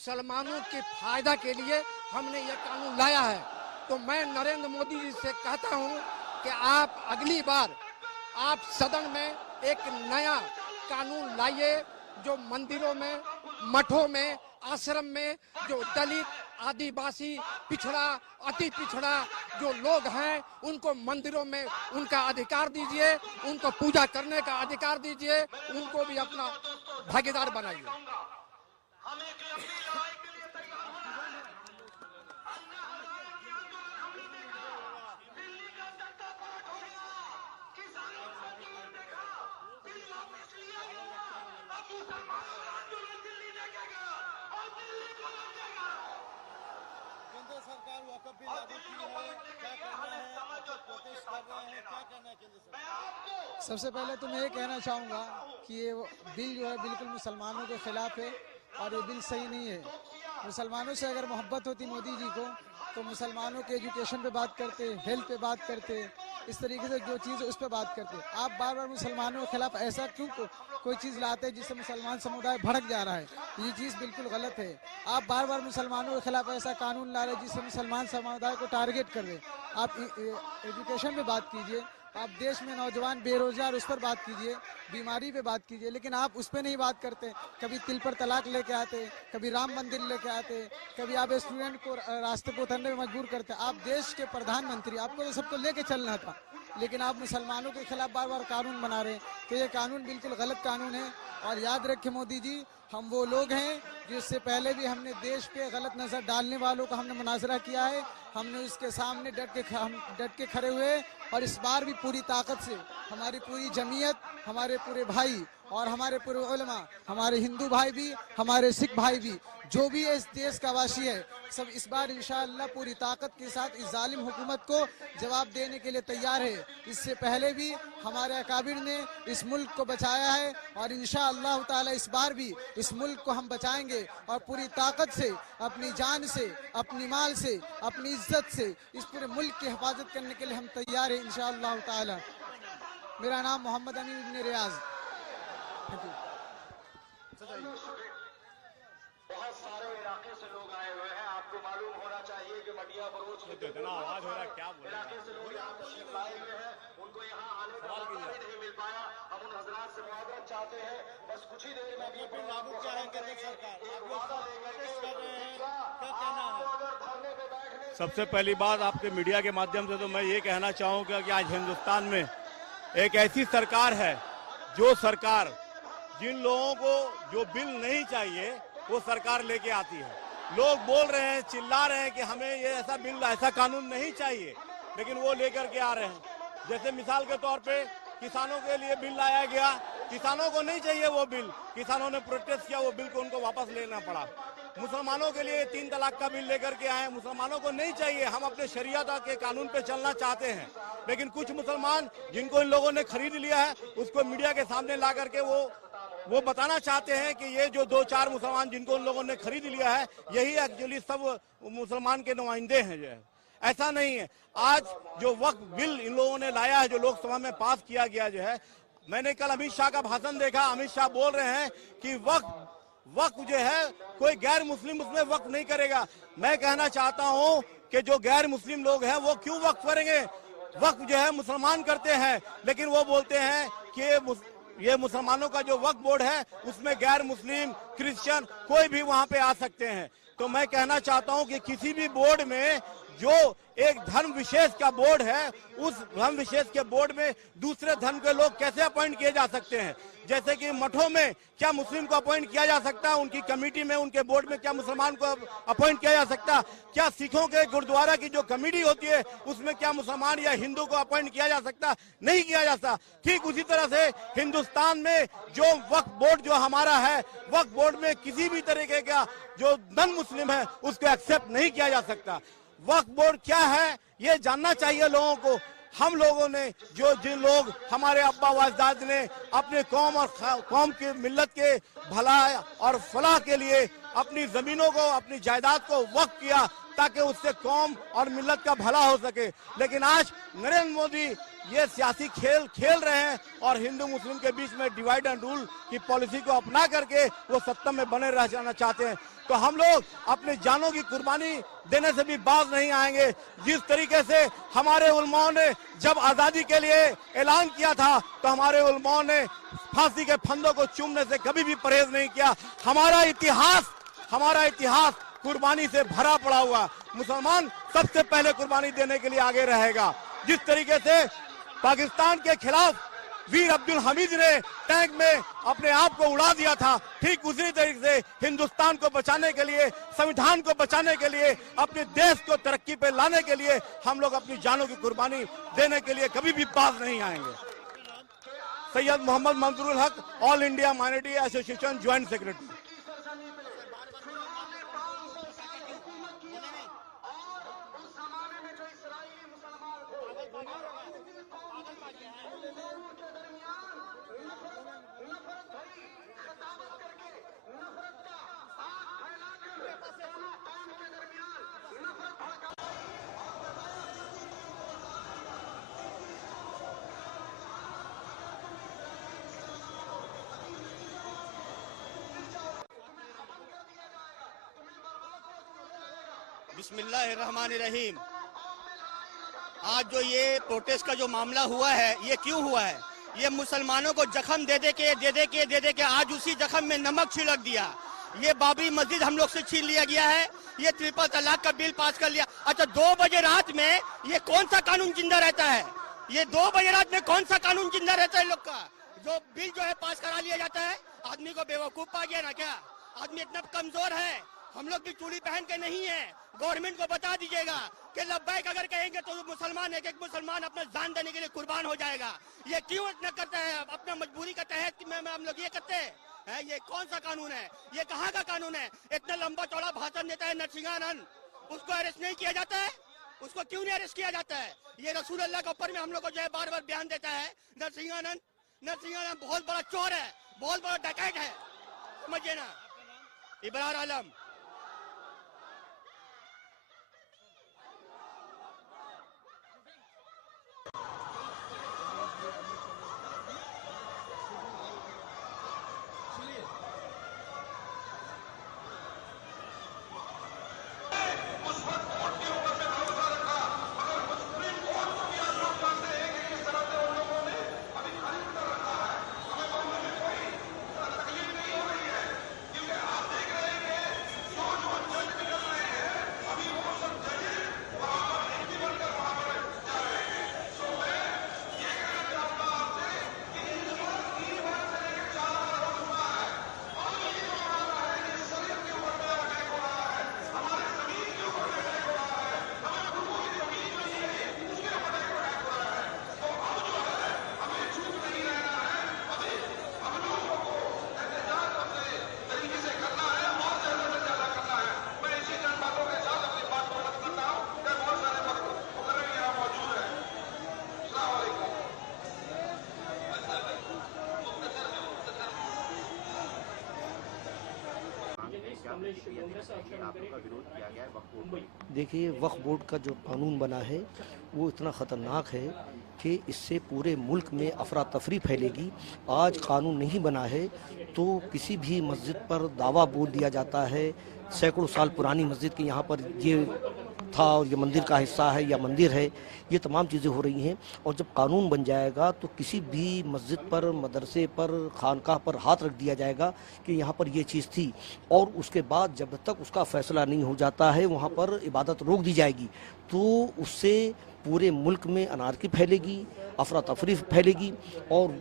मुसलमानों के फायदा के लिए हमने ये कानून लाया है। तो मैं नरेंद्र मोदी जी से कहता हूं कि आप अगली बार आप सदन में एक नया कानून लाइए जो मंदिरों में, मठों में, आश्रम में जो दलित, आदिवासी, पिछड़ा, अति पिछड़ा जो लोग हैं उनको मंदिरों में उनका अधिकार दीजिए, उनको पूजा करने का अधिकार दीजिए, उनको भी अपना भागीदार बनाइए। सरकार वक़्फ़ भी लागू की है, क्या कहना है, प्रोटेस्ट कर रहे हैं, क्या कहना है केंद्र सरकार? सबसे पहले तो मैं ये कहना चाहूँगा कि ये बिल जो है बिल्कुल मुसलमानों के खिलाफ है और ये बिल सही नहीं है। मुसलमानों से अगर मोहब्बत होती मोदी जी को तो मुसलमानों के एजुकेशन पे बात करते, हेल्थ पे बात करते, इस तरीके से जो चीज़ है उस पर बात करते। आप बार बार मुसलमानों के खिलाफ ऐसा क्यों कोई चीज़ लाते हैं जिससे मुसलमान समुदाय भड़क जा रहा है? ये चीज़ बिल्कुल गलत है। आप बार बार मुसलमानों के खिलाफ ऐसा कानून ला रहे हैं जिससे मुसलमान समुदाय को टारगेट कर रहे। आप एजुकेशन पे बात कीजिए, आप देश में नौजवान बेरोजगार उस पर बात कीजिए, बीमारी पे बात कीजिए, लेकिन आप उस पर नहीं बात करते। कभी तिल पर तलाक लेके आते, कभी राम मंदिर लेके आते, कभी आप स्टूडेंट को रास्ते पर उतरने में मजबूर करते। आप देश के प्रधानमंत्री, आपको तो सबको लेके चलना था, लेकिन आप मुसलमानों के खिलाफ बार बार कानून बना रहे हैं। तो ये कानून बिल्कुल गलत कानून है। और याद रखें मोदी जी, हम वो लोग हैं जिससे पहले भी हमने देश पे गलत नज़र डालने वालों का हमने मुनाजरा किया है। हमने उसके सामने डट के खड़े हुए और इस बार भी पूरी ताकत से हमारी पूरी जमीयत, हमारे पूरे भाई और हमारे पूरे उलमा, हमारे हिंदू भाई भी, हमारे सिख भाई भी, जो भी इस देश का वासी है, सब इस बार इंशाअल्लाह पूरी ताकत के साथ इस जालिम हुकूमत को जवाब देने के लिए तैयार है। इससे पहले भी हमारे अकाबिर ने इस मुल्क को बचाया है और इंशाअल्लाह ताला इस बार भी इस मुल्क को हम बचाएंगे और पूरी ताकत से, अपनी जान से, अपनी माल से, अपनी इज्जत से इस पूरे मुल्क की हिफाजत करने के लिए हम तैयार हैं इंशाअल्लाह ताला। मेरा नाम मोहम्मद अमीन इब्न रियाज। बहुत सारे इलाके से लोग आए हुए हैं। आपको मालूम होना चाहिए कि मटिया बरूच के आवाज हो रहा है, क्या इलाके से लोग यहाँ तशरीफ लाए हुए हैं। उनको यहाँ आने का मौका ही नहीं मिल पाया। हम उन हजरात से मुआवरत चाहते हैं, बस कुछ ही देर में भी लागू क्या है केंद्र सरकार? आप लोग प्रोटेस्ट कर रहे हैं, क्या कहना है? अगर धरने पे बैठने सबसे पहली बात आपके मीडिया के माध्यम से तो मैं ये कहना चाहूँगा कि आज हिंदुस्तान में एक ऐसी सरकार है जो सरकार जिन लोगों को जो बिल नहीं चाहिए वो सरकार लेके आती है। लोग बोल रहे हैं, चिल्ला रहे हैं कि हमें ये ऐसा बिल, ऐसा कानून नहीं चाहिए, लेकिन वो लेकर के आ रहे हैं। जैसे मिसाल के तौर पे किसानों के लिए बिल लाया गया, किसानों को नहीं चाहिए वो बिल, किसानों ने प्रोटेस्ट किया, वो बिल को उनको वापस लेना पड़ा। मुसलमानों के लिए 3 तलाक का बिल लेकर के आए, मुसलमानों को नहीं चाहिए, हम अपने शरीयत के कानून पे चलना चाहते हैं। लेकिन कुछ मुसलमान जिनको इन लोगों ने खरीद लिया है उसको मीडिया के सामने ला करके वो बताना चाहते हैं कि ये जो 2-4 मुसलमान जिनको उन लोगों ने खरीद लिया है यही एक्चुअली सब मुसलमान के नुमाइंदे हैं। जो है ऐसा नहीं है। आज जो वक्फ बिल इन लोगों ने लाया है, जो लोकसभा में पास किया गया, जो है, मैंने कल अमित शाह का भाषण देखा। अमित शाह बोल रहे हैं कि वक्फ जो है कोई गैर मुस्लिम उसमें वक्फ नहीं करेगा। मैं कहना चाहता हूं कि जो गैर मुस्लिम लोग हैं वो क्यों वक्फ करेंगे? वक्फ जो है मुसलमान करते हैं, लेकिन वो बोलते हैं कि ये मुसलमानों का जो वक्फ बोर्ड है उसमें गैर मुस्लिम, क्रिश्चियन कोई भी वहां पे आ सकते हैं। तो मैं कहना चाहता हूं कि किसी भी बोर्ड में जो एक धर्म विशेष का बोर्ड है, उस धर्म विशेष के बोर्ड में दूसरे धर्म के लोग कैसे अपॉइंट किए जा सकते हैं? जैसे कि मठों में क्या मुस्लिम को अपॉइंट किया जा सकता है? उनकी कमेटी में, उनके बोर्ड में क्या मुसलमान को अपॉइंट किया जा सकता? क्या सिखों के गुरुद्वारा की जो कमेटी होती है उसमें क्या मुसलमान या हिंदू को अपॉइंट किया जा सकता? नहीं किया जा सकता। ठीक उसी तरह से हिंदुस्तान में जो वक्फ बोर्ड जो हमारा है, वक्फ बोर्ड में किसी भी तरीके का जो नॉन मुस्लिम है उसको एक्सेप्ट नहीं किया जा सकता। वक्फ बोर्ड क्या है ये जानना चाहिए लोगों को। हम लोगों ने जिन लोग हमारे अब्बा वाजदाद ने अपने कौम और कौम के मिल्लत के भला और फलाह के लिए अपनी जमीनों को, अपनी जायदाद को वक्फ किया, ताकि उससे कौम और मिल्लत का भला हो सके। लेकिन आज नरेंद्र मोदी ये सियासी खेल खेल रहे हैं और हिंदू मुस्लिम के बीच में डिवाइड एंड रूल की पॉलिसी को अपना करके वो सत्ता में बने रह जाना चाहते हैं। तो हम लोग अपनी जानों की कुर्बानी देने से भी बाज नहीं आएंगे। जिस तरीके से हमारे उलमाओं ने जब आजादी के लिए ऐलान किया था तो हमारे उलमाओं ने फांसी के फंदों को चूमने से कभी भी परहेज नहीं किया। हमारा इतिहास कुर्बानी से भरा पड़ा हुआ। मुसलमान सबसे पहले कुर्बानी देने के लिए आगे रहेगा। जिस तरीके से पाकिस्तान के खिलाफ वीर अब्दुल हमीद ने टैंक में अपने आप को उड़ा दिया था, ठीक उसी तरीके से हिंदुस्तान को बचाने के लिए, संविधान को बचाने के लिए, अपने देश को तरक्की पे लाने के लिए हम लोग अपनी जानों की कुर्बानी देने के लिए कभी भी बाज नहीं आएंगे। सैयद मोहम्मद मंजूरुल हक, all India minority association joint secretary. बिस्मिल्लाहिर्रहमानिर्रहीम। आज जो ये प्रोटेस्ट का जो मामला हुआ है, ये क्यों हुआ है? ये मुसलमानों को जख्म दे दे के आज उसी जख्म में नमक छिड़क दिया। ये बाबरी मस्जिद हम लोग से छीन लिया गया है। ये ट्रिपल तलाक का बिल पास कर लिया। अच्छा, 2 बजे रात में ये कौन सा कानून जिंदा रहता है? ये 2 बजे रात में कौन सा कानून जिंदा रहता है? लोग का जो बिल जो है पास करा लिया जाता है। आदमी को बेवकूफ पा गया ना क्या? आदमी इतना कमजोर है। हम लोग भी चूड़ी पहन के नहीं है। गवर्नमेंट को बता दीजिएगा कि लब्बैक अगर कहेंगे तो मुसलमान एक मुसलमान अपना जान देने के लिए कुर्बान हो जाएगा। ये क्यों इतना करता है? अपना मजबूरी का तहत में हम लोग ये करते हैं। ये कौन सा कानून है? ये कहाँ का कानून है? इतना लंबा चौड़ा भाषण देता है नरसिंहानंद, उसको अरेस्ट नहीं किया जाता है? उसको क्यों नहीं अरेस्ट किया जाता है? ये रसूल अल्लाह के ऊपर में हम लोग को जो है बार बार बयान देता है। नरसिंहानंद बहुत बड़ा चोर है, बहुत बड़ा डकैत है, समझिए ना। इब्रार आलम। देखिए, वक्फ बोर्ड का जो कानून बना है वो इतना ख़तरनाक है कि इससे पूरे मुल्क में अफरा तफरी फैलेगी। आज कानून नहीं बना है तो किसी भी मस्जिद पर दावा बोल दिया जाता है। सैकड़ों साल पुरानी मस्जिद के यहाँ पर ये था और ये मंदिर का हिस्सा है या मंदिर है, ये तमाम चीज़ें हो रही हैं। और जब कानून बन जाएगा तो किसी भी मस्जिद पर, मदरसे पर, खानकाह पर हाथ रख दिया जाएगा कि यहाँ पर ये चीज़ थी, और उसके बाद जब तक उसका फैसला नहीं हो जाता है वहाँ पर इबादत रोक दी जाएगी। तो उससे पूरे मुल्क में अनारकी फैलेगी, अफरा तफरी फैलेगी और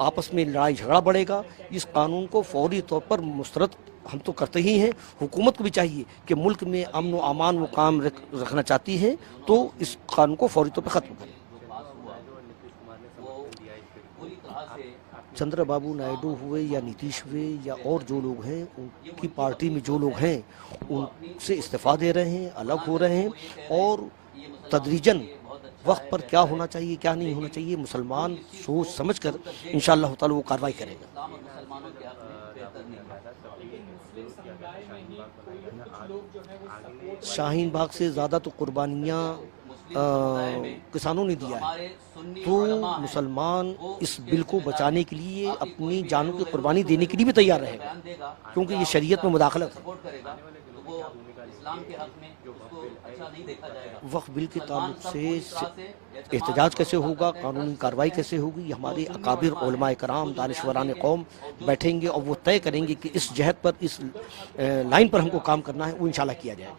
आपस में लड़ाई झगड़ा बढ़ेगा। इस कानून को फौरी तौर पर मुस्तरद हम तो करते ही हैं। हुकूमत को भी चाहिए कि मुल्क में अमन व अमान वो काम रखना चाहती है तो इस कानून को फौरी तौर पर ख़त्म करें। चंद्रबाबू नायडू हुए या नीतीश हुए या और जो लोग हैं, उनकी पार्टी में जो लोग हैं उनसे इस्तीफ़ा दे रहे हैं, अलग हो रहे हैं और तदरीजन वक्त पर क्या होना चाहिए क्या नहीं होना चाहिए मुसलमान सोच समझकर इंशाअल्लाह ताला वो कार्रवाई करेगा। शाहीन बाग से ज़्यादा तो कुर्बानियाँ किसानों ने दिया है, तो मुसलमान इस बिल को बचाने के लिए अपनी जानों की कुर्बानी देने के लिए भी तैयार रहेगा, क्योंकि ये शरीयत में मुदाखलत है। वक्फ बिल के ताल्लुक से एहतजाज कैसे होगा, कानूनी कार्रवाई कैसे होगी, ये हमारे अकाबिर उलमाए कराम दानिशवरान कौम बैठेंगे और वो तय करेंगे कि इस जहत पर, इस लाइन पर हमको काम करना है, वो इंशाल्लाह किया जाएगा।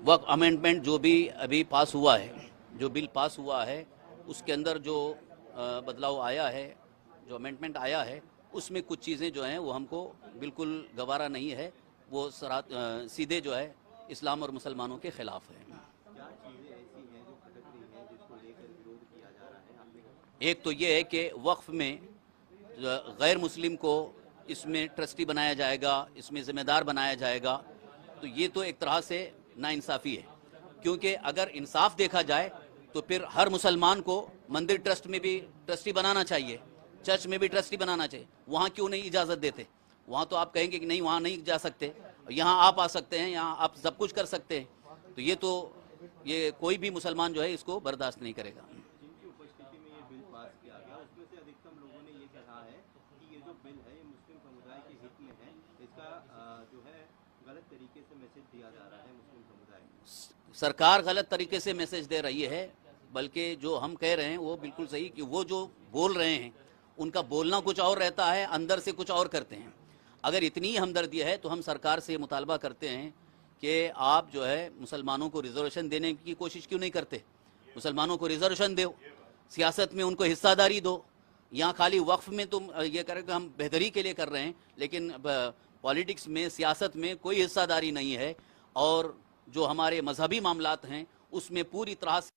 वक्फ अमेंडमेंट जो भी अभी पास हुआ है, जो बिल पास हुआ है, उसके अंदर जो बदलाव आया है, जो अमेंडमेंट आया है, उसमें कुछ चीज़ें जो हैं वो हमको बिल्कुल गवारा नहीं है, वो सीधे जो है इस्लाम और मुसलमानों के खिलाफ है। एक तो ये है कि वक्फ में गैर मुस्लिम को इसमें ट्रस्टी बनाया जाएगा, इसमें ज़िम्मेदार बनाया जाएगा, तो ये तो एक तरह से नाइंसाफ़ी है, क्योंकि अगर इंसाफ देखा जाए तो फिर हर मुसलमान को मंदिर ट्रस्ट में भी ट्रस्टी बनाना चाहिए, चर्च में भी ट्रस्टी बनाना चाहिए। वहाँ क्यों नहीं इजाज़त देते? वहाँ तो आप कहेंगे कि नहीं वहाँ नहीं जा सकते, यहाँ आप आ सकते हैं, यहाँ आप सब कुछ कर सकते हैं, तो ये कोई भी मुसलमान जो है इसको बर्दाश्त नहीं करेगा। सरकार गलत तरीके से मैसेज दे रही है, बल्कि जो हम कह रहे हैं वो बिल्कुल सही, कि वो जो बोल रहे हैं उनका बोलना कुछ और रहता है, अंदर से कुछ और करते हैं। अगर इतनी हमदर्दी है तो हम सरकार से मुतालबा करते हैं कि आप जो है मुसलमानों को रिजर्वेशन देने की कोशिश क्यों नहीं करते? मुसलमानों को रिजर्वेशन दो, सियासत में उनको हिस्सादारी दो। यहाँ खाली वक्फ में तुम ये करें कि हम बेहतरी के लिए कर रहे हैं, लेकिन पॉलिटिक्स में, सियासत में कोई हिस्सादारी नहीं है, और जो हमारे मजहबी मामलात हैं उसमें पूरी तरह से